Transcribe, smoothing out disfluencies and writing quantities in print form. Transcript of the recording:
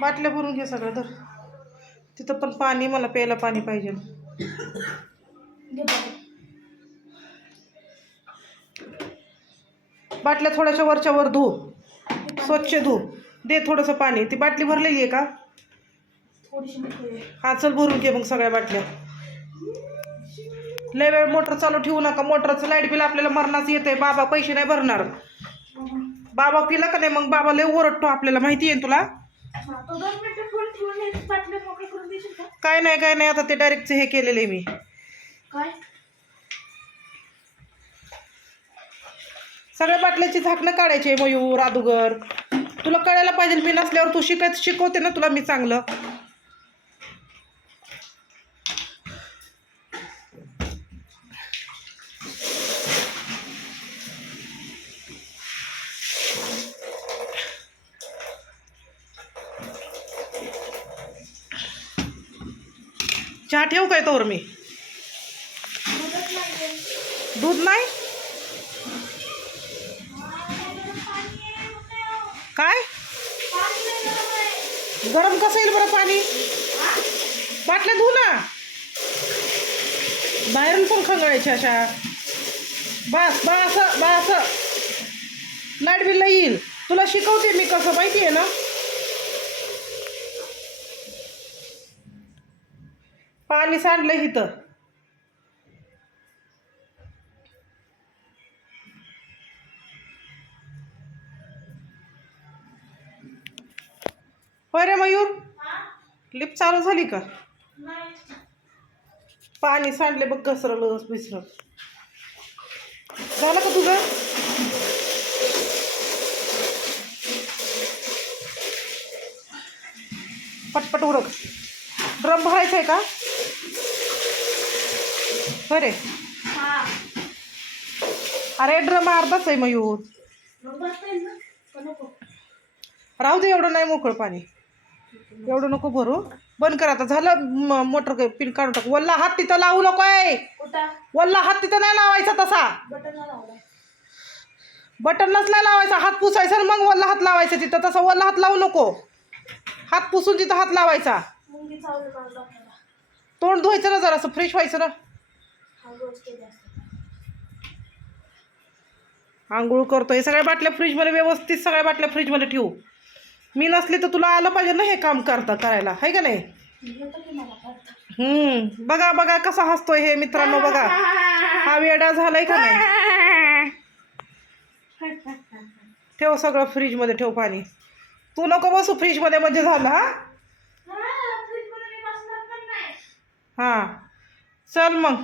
बाटल्या भरून घे सगळं तर. तिथं पण पाणी, मला प्यायला पाणी पाहिजे. बाटल्या थोड्याशा वरच्या वर धु, स्वच्छ धु. दे थोडंसं पाणी. ती बाटली भरलेली आहे का? हा चल भरून घे मग सगळ्या बाटल्या. लय वेळ मोटर चालू ठेवू नका. मोटरचं लाईट बिल आपल्याला मरणाच येतंय. बाबा पैसे नाही भरणार. बाबा पिला का नाही मग बाबा लय ओरडतो आपल्याला, माहिती आहे तुला? काय नाही काय नाही, आता ते डायरेक्ट हे केलेलं आहे मी. सगळ्या बाटल्याची झाकणं काढायची मयूर अदुगर. तुला कळायला पाहिजे, मी नसल्यावर तू शिकवते ना तुला मी चांगलं. चहा ठेवू काय तोवर मी? दूध नाही काय? गरम कसं येईल बरं पाणी? बाटल्या धु ना. बाहेरून पण खंगाळायच्या अशा. बस बस लाईट बिल येईल. तुला शिकवते मी कसं, माहिती आहे ना? पाणी सांडलं इथं. होय रे मयूर, लिफ्ट चालू झाली का? पाणी सांडले बघ, घसरलं बिसरलं. झालं का तुझं? पटपट उरक. ड्रम भरायचा आहे का? अरे अरे ड्रम अर्धाच आहे मयूर. राहू दे, एवढं नाही मोकळं पाणी. एवढं नको भरू. बंद कर आता. झालं मोटर पिन काढून टाक. वल्ला हात तिथं लावू नकोय. वल्ला हात तिथं नाही लावायचा तसा. बटनलाच नाही लावायचा. हात पुसायचा मग वल्ला हात लावायचा तिथं. तसा वल्ला हात लावू नको. हात पुसून तिथं हात लावायचा. तोंड धुवायचं ना जरासं, फ्रेश व्हायचं ना. आंघोळ करतोय. सगळ्या बाटल्या फ्रीजमध्ये व्यवस्थित, सगळ्या बाटल्या फ्रीजमध्ये ठेवू. मी नसले तर तुला आलं पाहिजे ना हे काम करायला, आहे का नाही? बघा बघा कसा हसतोय हे मित्रांनो. बघा हा वेडा झालाय का नाही? ठेव सगळं फ्रीजमध्ये, ठेव पाणी. तू नको बसू फ्रीजमध्ये म्हणजे झालं. हा चल मग.